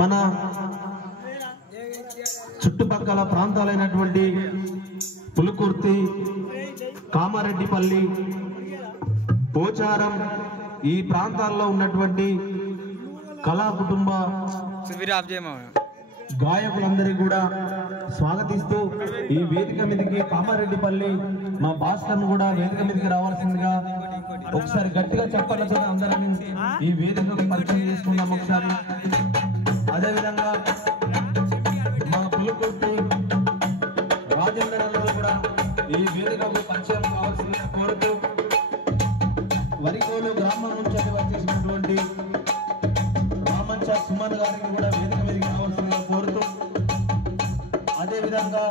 మన చుట్టుపక్కల ప్రాంతాలైనటువంటి పులుకుర్తి, కామారెడ్డిపల్లి, పోచారం ఈ ప్రాంతాల్లో ఉన్నటువంటి కళా కుటుంబ గాయకులందరికీ కూడా స్వాగతిస్తూ ఈ వేదిక మీదకి కామారెడ్డిపల్లి మా భాస్కర్ కూడా వేదిక మీదకి రావాల్సిందిగా ఒకసారి గట్టిగా చెప్పాలి. అందరం ఈ వేదికకు పరిచయం చేసుకున్నాం ఒకసారి. అదేవిధంగా మా పులుకుర్తి రాజేంద్ర కూడా ఈ వేదికకు పరిచయం కావాల్సిందిగా కోరుతూ, వరికోలు గ్రామం నుంచి వచ్చేసినటువంటి రామంచ సుమన్ గారికి కూడా వేదిక మీదకి రావాల్సిందిగా కోరుతూ, అదేవిధంగా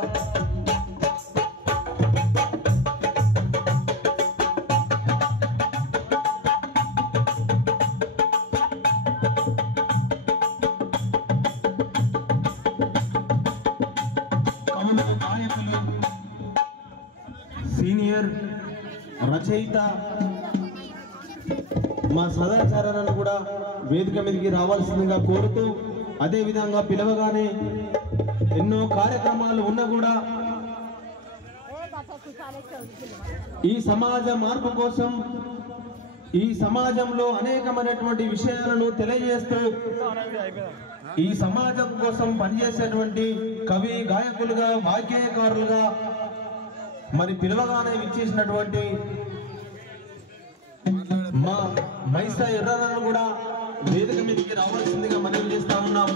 నాయకులు సీనియర్ రచయిత మా సదాచారాలను కూడా వేదిక మీదకి రావాల్సిందిగా కోరుతూ, అదే విధంగా పిలవగానే ఎన్నో కార్యక్రమాలు ఉన్నా కూడా ఈ సమాజ మార్పు కోసం, ఈ సమాజంలో అనేకమైనటువంటి విషయాలను తెలియజేస్తూ ఈ సమాజం కోసం పనిచేసేటువంటి కవి గాయకులుగా, వాగ్గేయకారులుగా మరి పిలవగానే ఇచ్చేసినటువంటి మా మైసా ఎర్రలను కూడా వేదిక మీదకి రావాల్సిందిగా మనవి చేస్తా ఉన్నాం.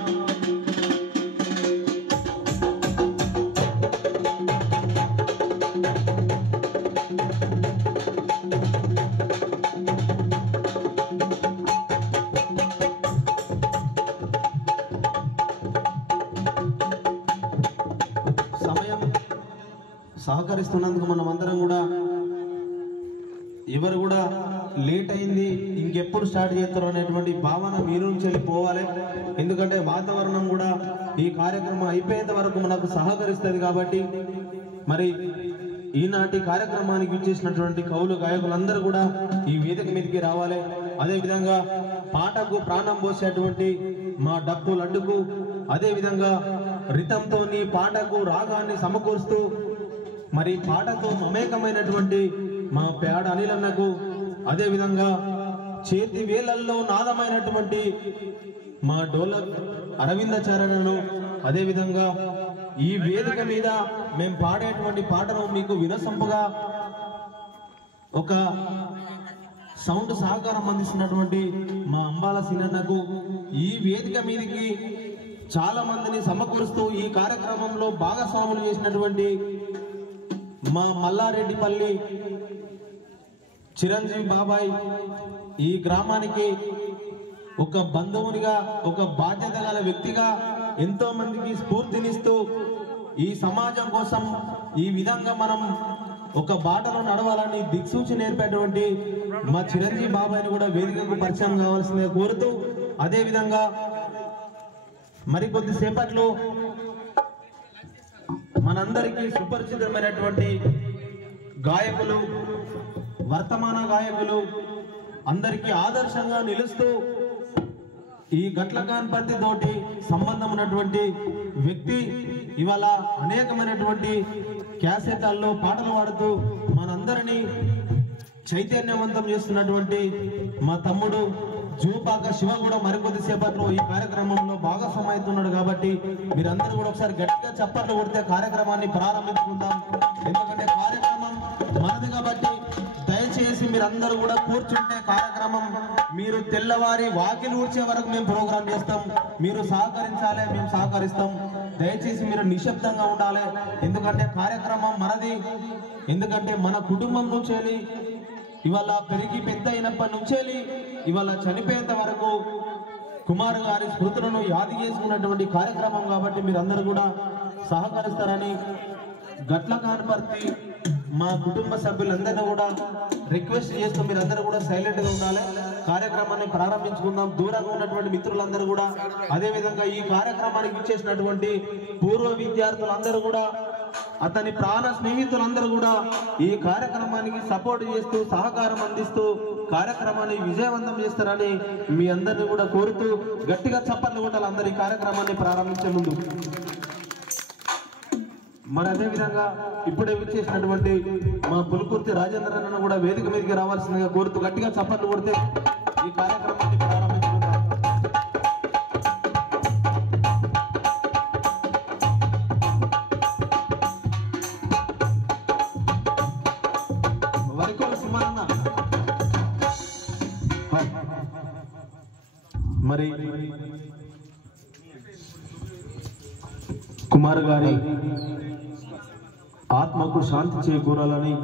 సమయం సహకరిస్తున్నందుకు మనమందరం కూడా, ఎవరు కూడా లేట్ అయింది ఇంకెప్పుడు స్టార్ట్ చేస్తారు అనేటువంటి భావన మీరు నుంచి వెళ్ళిపోవాలి. ఎందుకంటే వాతావరణం కూడా ఈ కార్యక్రమం అయిపోయేంత వరకు మనకు సహకరిస్తుంది. కాబట్టి మరి ఈనాటి కార్యక్రమానికి ఇచ్చేసినటువంటి కవులు గాయకులందరూ కూడా ఈ వేదిక మీదకి రావాలి. అదేవిధంగా పాటకు ప్రాణం పోసేటువంటి మా డప్పు లడ్డుకు, అదేవిధంగా రితంతో పాటకు రాగాన్ని సమకూరుస్తూ మరి పాటతో మమేకమైనటువంటి మా పేడ అనిలన్నకు, అదేవిధంగా చేతి వేలల్లో నాదమైనటువంటి మా డోలక్ అరవిందాచార్యను, అదేవిధంగా ఈ వేదిక మీద మేము పాడేటువంటి పాటను మీకు వినసొంపుగా ఒక సౌండ్ సహకారం అందిస్తున్నటువంటి మా అంబాల సీనన్నకు, ఈ వేదిక మీదకి చాలా మందిని సమకూరుస్తూ ఈ కార్యక్రమంలో భాగస్వాములు చేసినటువంటి మా మల్లారెడ్డిపల్లి చిరంజీవి బాబాయ్, ఈ గ్రామానికి ఒక బంధువునిగా, ఒక బాధ్యత గల వ్యక్తిగా ఎంతో మందికి స్ఫూర్తినిస్తూ ఈ సమాజం కోసం ఈ విధంగా మనం ఒక బాటలో నడవాలని దిక్సూచి నేర్పేటువంటి మా చిరంజీవి బాబాయ్ని కూడా వేదికకు పరిచయం కావాల్సిందిగా కోరుతూ, అదేవిధంగా మరికొద్ది సేపట్లో మనందరికీ సుపరిచితమైనటువంటి గాయకులు, వర్తమాన గాయకులు, అందరికీ ఆదర్శంగా నిలుస్తూ ఈ గట్లకాన్పర్తి తోటి సంబంధం ఉన్నటువంటి వ్యక్తి ఇవాళ అనేకమైనటువంటి క్యాసెట్లలో పాటలు పాడుతూ మనందరినీ చైతన్యవంతం చేస్తున్నటువంటి మా తమ్ముడు జూపాక శివ కూడా మరికొద్ది సేపట్లో ఈ కార్యక్రమంలో భాగస్వామ్యం అవుతున్నాడు. కాబట్టి మీరందరూ కూడా ఒకసారి గట్టిగా చప్పట్లు కొడితే కార్యక్రమాన్ని ప్రారంభించుకుందాం. ఎందుకంటే కార్యక్రమం మనది కాబట్టి దయచేసి మీరందరూ కూడా కూర్చుంటే కార్యక్రమం మీరు తెల్లవారి వాకిలు ఊడ్చే వరకు మేము ప్రోగ్రాం చేస్తాం. మీరు సహకరించాలి, మేము సహకరిస్తాం. దయచేసి మీరు నిశ్శబ్దంగా ఉండాలి. ఎందుకంటే కార్యక్రమం మనది. ఎందుకంటే మన కుటుంబం నుంచి ఇవాళ పెరిగి పెద్ద అయినప్పటి నుంచి ఇవాళ చనిపోయేంత వరకు కుమార్ గారి స్మృతులను యాది చేసుకున్నటువంటి కార్యక్రమం కాబట్టి మీరందరూ కూడా సహకరిస్తారని గట్లకాన్పర్తి మా కుటుంబ సభ్యులందరినీ కూడా రిక్వెస్ట్ చేస్తూ మీరందరూ కూడా సైలెంట్ గా ఉండాలి. కార్యక్రమాన్ని ప్రారంభించుకుందాం. దూరంగా ఉన్నటువంటి మిత్రులందరూ కూడా, అదేవిధంగా ఈ కార్యక్రమానికి ఇచ్చేసినటువంటి పూర్వ విద్యార్థులందరూ కూడా అతని ప్రాణ స్నేహితులందరూ కూడా ఈ కార్యక్రమానికి సపోర్ట్ చేస్తూ సహకారం అందిస్తూ కార్యక్రమాన్ని విజయవంతం చేస్తారని మీ అందరినీ కూడా కోరుతూ గట్టిగా చప్పట్లు కొట్టాలి అందరు ఈ కార్యక్రమాన్ని ప్రారంభించే ముందు. మరి అదేవిధంగా ఇప్పుడే విచ్చేసినటువంటి మా పులుకుర్తి రాజేంద్ర అన్న కూడా వేదిక మీదకి రావాల్సిందిగా కోరుతూ గట్టిగా చప్పట్లు కొడితే ఈ కార్యక్రమాన్ని ప్రారంభించుకుంటాం. మరి కుమార్ గారి ఆత్మకు శాంతి చేకూరాలని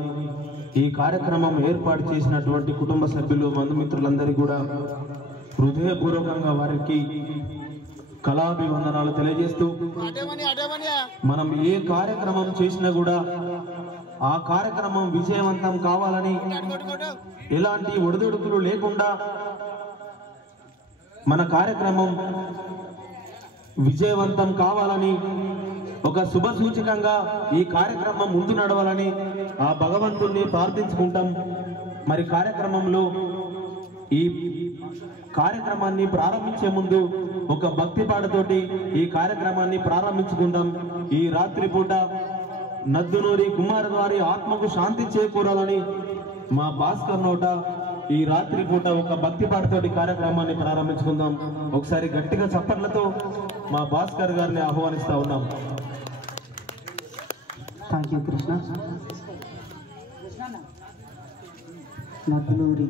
ఈ కార్యక్రమం ఏర్పాటు చేసినటువంటి కుటుంబ సభ్యులు బంధుమిత్రులందరికీ కూడా హృదయపూర్వకంగా వారికి కళాభివందనాలు తెలియజేస్తూ మనం ఏ కార్యక్రమం చేసినా కూడా ఆ కార్యక్రమం విజయవంతం కావాలని ఎలాంటి ఒడిదుడుకులు లేకుండా మన కార్యక్రమం విజయవంతం కావాలని ఒక శుభ సూచకంగా ఈ కార్యక్రమం ముందు నడవాలని ఆ భగవంతుణ్ణి ప్రార్థించుకుంటాం. మరి కార్యక్రమంలో ఈ కార్యక్రమాన్ని ప్రారంభించే ముందు ఒక భక్తి పాటతోటి ఈ కార్యక్రమాన్ని ప్రారంభించుకుంటాం. ఈ రాత్రి పూట నద్దునూరి కుమార్ గారి ఆత్మకు శాంతి చేకూరాలని మా భాస్కర్ నోట ఈ రాత్రి పూట ఒక భక్తి పాటతోటి కార్యక్రమాన్ని ప్రారంభించుకుందాం. ఒకసారి గట్టిగా చప్పట్లతో మా భాస్కర్ గారిని ఆహ్వానిస్తా ఉన్నాం. Thank you Krishna. నద్దునూరి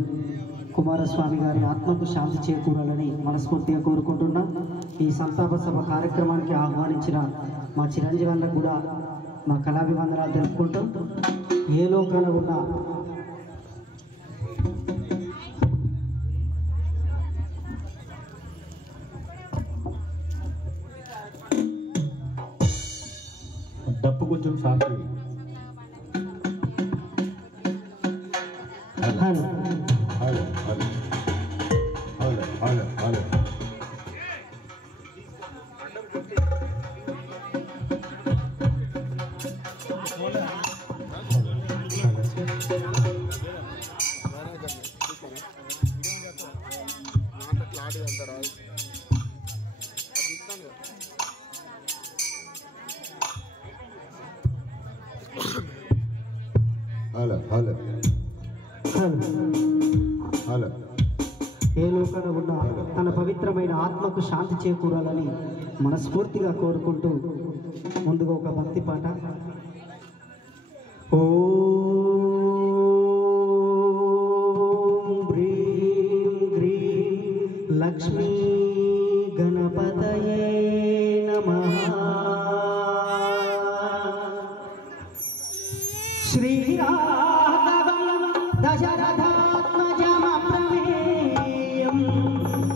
కుమారస్వామి గారి ఆత్మకు శాంతి చేకూరాలని మనస్ఫూర్తిగా కోరుకుంటున్నా. ఈ సంతాప సభ కార్యక్రమానికి ఆహ్వానించిన మా చిరంజీవులకు కూడా మా కళాభివందనాలు తెలుపుకుంటూ ఏ లోకాన ఉన్న డప్పు కొంచెం సాఫీ. Hello hello hello hello hello hello hello hello hello ఏ లోకాన ఉన్న తన పవిత్రమైన ఆత్మకు శాంతి చేకూరాలని మనస్ఫూర్తిగా కోరుకుంటూ ముందుగా ఒక భక్తి పాట. ఓం హ్రీం గ్రీం లక్ష్మీ గణపతయే నమః. శ్రీరాఘవం దశరథాత్మజమప్రమేయం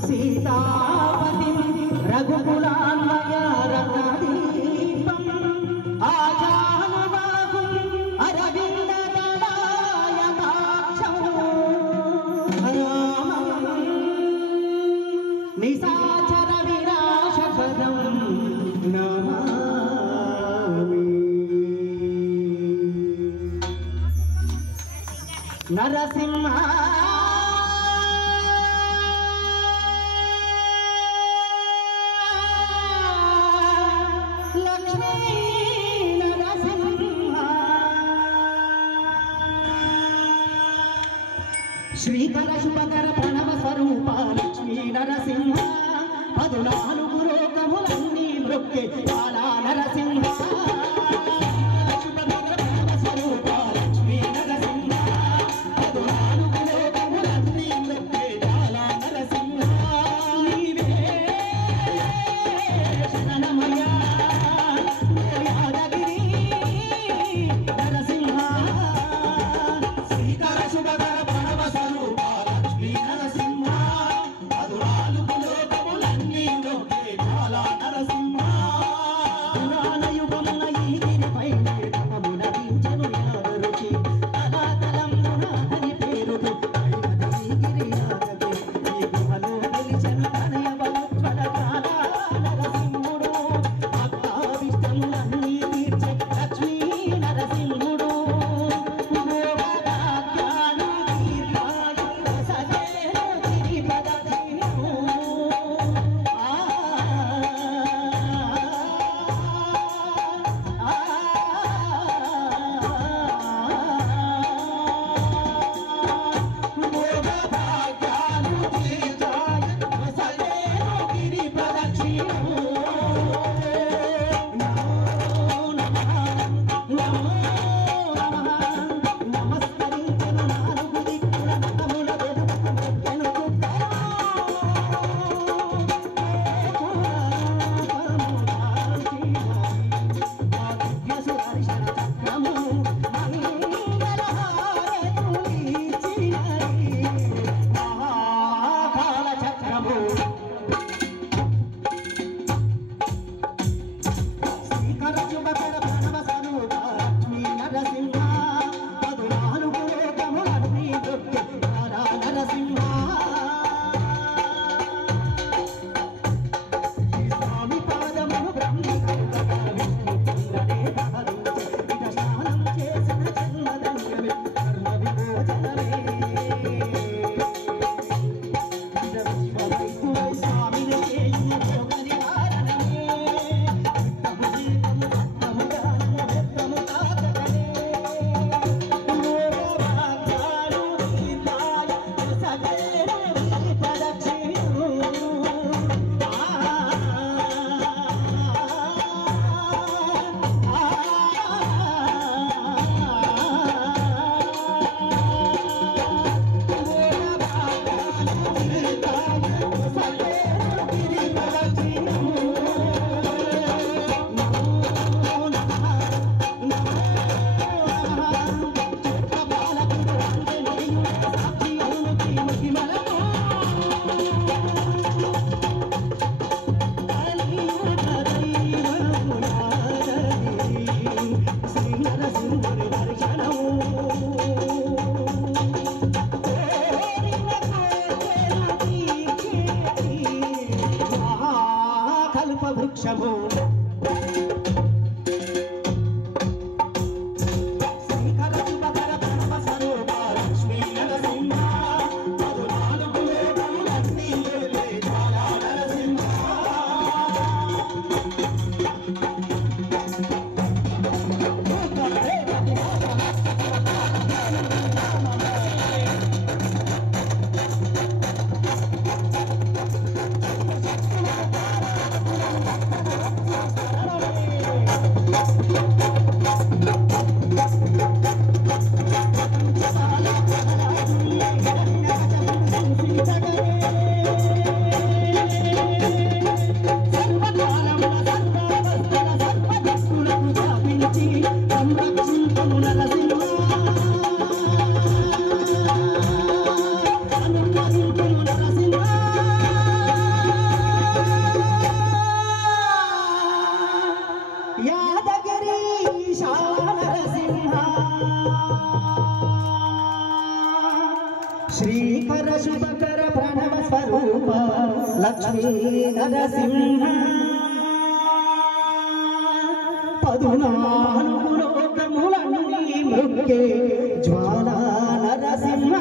సీతాపతిం రఘుకులాన్వయ రత్నదీపం ఆజానుబాహుం అరవిందదళాయతాక్షం రామం నిశాచర వినాశకరం నమామి. నరసింహ లక్ష్మీ నరసింహ శ్రీకర శుభకర ప్రణవ స్వరూప లక్ష్మీ నరసింహ 14 లోకములన్నీ మృక్కే బాలా నరసింహ. నరసింహ సంతోషము శ్రీకర శుభకర ప్రణవ స్వరూప లక్ష్మీ నరసింహ పదునాలుగు లోకములన్నీ మృక్కే జ్వాలా నరసింహ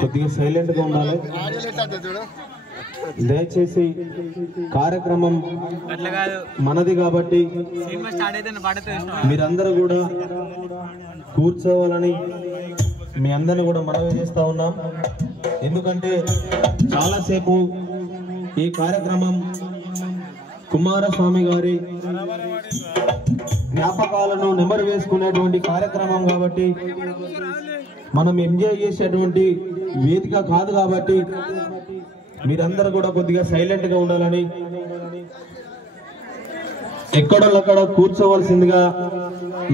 కొద్దిగా సైలెంట్ గా ఉండాలి. దయచేసి కార్యక్రమం మనది కాబట్టి మీరందరూ కూడా కూర్చోవాలని మీ అందరిని కూడా మనవి చేస్తా ఉన్నాం. ఎందుకంటే చాలాసేపు ఈ కార్యక్రమం కుమారస్వామి గారి జ్ఞాపకాలను నెమరు వేసుకునేటువంటి కార్యక్రమం కాబట్టి మనం ఎంజాయ్ చేసేటువంటి వేదిక కాదు కాబట్టి మీరందరూ కూడా కొద్దిగా సైలెంట్ గా ఉండాలని ఎక్కడొక్కడ కూర్చోవలసిందిగా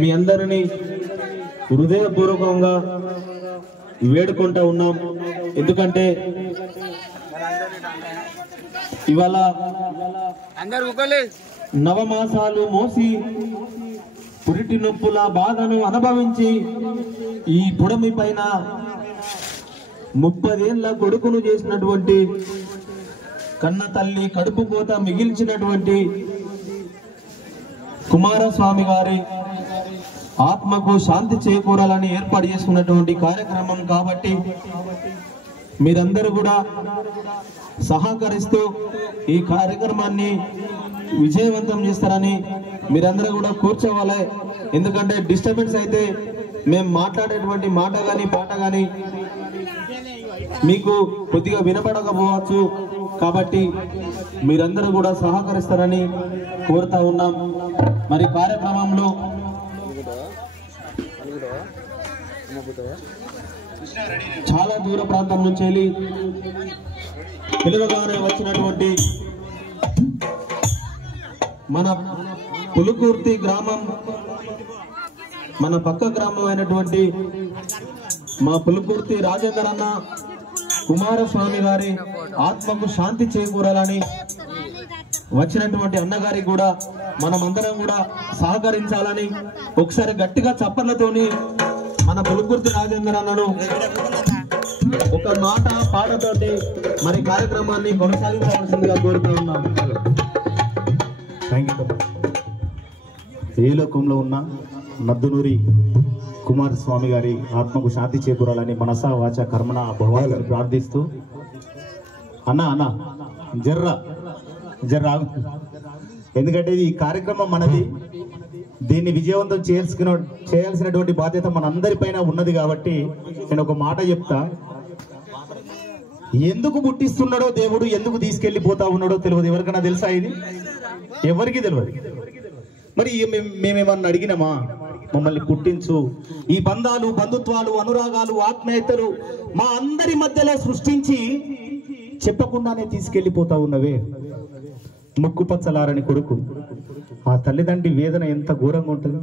మీ అందరినీ హృదయపూర్వకంగా వేడుకుంటూ ఉన్నాం. ఎందుకంటే ఇవాళ నవమాసాలు మోసి పురిటి నొప్పుల బాధను అనుభవించి ఈ పుడమి పైన 30 ఏళ్ల కొడుకును చేసినటువంటి కన్న తల్లి కడుపు కోత మిగిల్చినటువంటి కుమారస్వామి గారి ఆత్మకు శాంతి చేకూరాలని ఏర్పాటు చేసుకున్నటువంటి కార్యక్రమం కాబట్టి మీరందరూ కూడా సహకరిస్తూ ఈ కార్యక్రమాన్ని విజయవంతం చేస్తారని మీరందరూ కూడా కూర్చోవాలి. ఎందుకంటే డిస్టర్బెన్స్ అయితే మేము మాట్లాడేటువంటి మాట కానీ పాట కానీ మీకు కొద్దిగా వినపడకపోవచ్చు. కాబట్టి మీరందరూ కూడా సహకరిస్తారని కోరుతా ఉన్నాం. మరి కార్యక్రమంలో చాలా దూర ప్రాంతం నుంచి వెళ్ళి పిలువగానే వచ్చినటువంటి మన పులుకుర్తి గ్రామం, మన పక్క గ్రామం అయినటువంటి మా పులుకుర్తి రాజేందర్ అన్న కుమారస్వామి గారి ఆత్మకు శాంతి చేకూరాలని వచ్చినటువంటి అన్నగారికి కూడా మనమందరం కూడా సహకరించాలని ఒకసారి గట్టిగా చప్పట్లతోని మన పులుకుర్తి రాజేందర్ అన్నను ఒక మాట పాటతోటి మరి కార్యక్రమాన్ని కొనసాగించవలసిందిగా కోరుతూ ఉన్నాం. ఏ లోకంలో ఉన్న నద్దునూరి కుమారస్వామి గారి ఆత్మకు శాంతి చేకూరాలని మనసా వాచ కర్మణ భగవాన్ని ప్రార్థిస్తూ అన్న జర్రా ఎందుకంటే ఈ కార్యక్రమం మనది, దీన్ని విజయవంతం చేయాల్సినటువంటి బాధ్యత మనందరిపైన ఉన్నది కాబట్టి నేను ఒక మాట చెప్తా. ఎందుకు పుట్టిస్తున్నాడో దేవుడు, ఎందుకు తీసుకెళ్లిపోతా ఉన్నాడో తెలియదు. ఎవరికైనా తెలుసా? ఇది ఎవరికి తెలియదు. మరి మేమేమన్నా అడిగినామా? మమ్మల్ని పుట్టించు, ఈ బంధాలు, బంధుత్వాలు, అనురాగాలు, ఆత్మీయతలు మా అందరి మధ్యలో సృష్టించి చెప్పకుండానే తీసుకెళ్లిపోతా ఉన్నవే. ముక్కుపచ్చలారని కొడుకు, ఆ తల్లిదండ్రి వేదన ఎంత ఘోరంగా ఉంటుంది.